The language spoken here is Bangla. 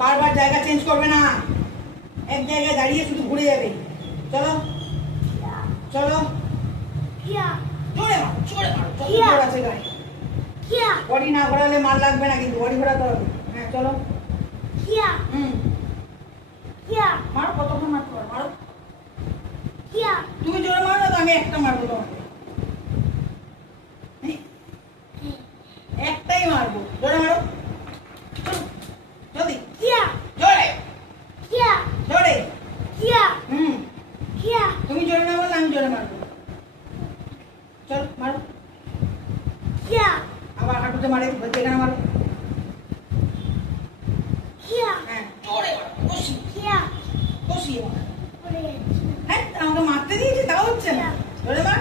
বারবার জায়গা চেঞ্জ করবে না, এক জায়গায় দাঁড়িয়ে শুধু ঘুরে যাবে। চলো চলো, জোরে মারো, জোরে মারো, যত জোর আছে গায়ে। বডি না ঘোরালে মার লাগবে না, কিন্তু বডি ঘোরাতে হবে। হ্যাঁ চলো। মারো, কতক্ষণ মারতে পারো মারো। তুমি জোরে মারো না তো আমি একটা মারবো তোমাকে। একটাই মারবো, জোরে মারো। জলদি, জোরে জোরে। তুমি জোরে না মারলে আমি জোরে মারবো। চল মারো। আবার হাঁটুতে মারে, যেখানে মারো। হ্যাঁ জোরে মারো, কষিয়ে মারো। হ্যাঁ আমাকে মারতে দিয়েছে, তাও হচ্ছে না। জোরে মার।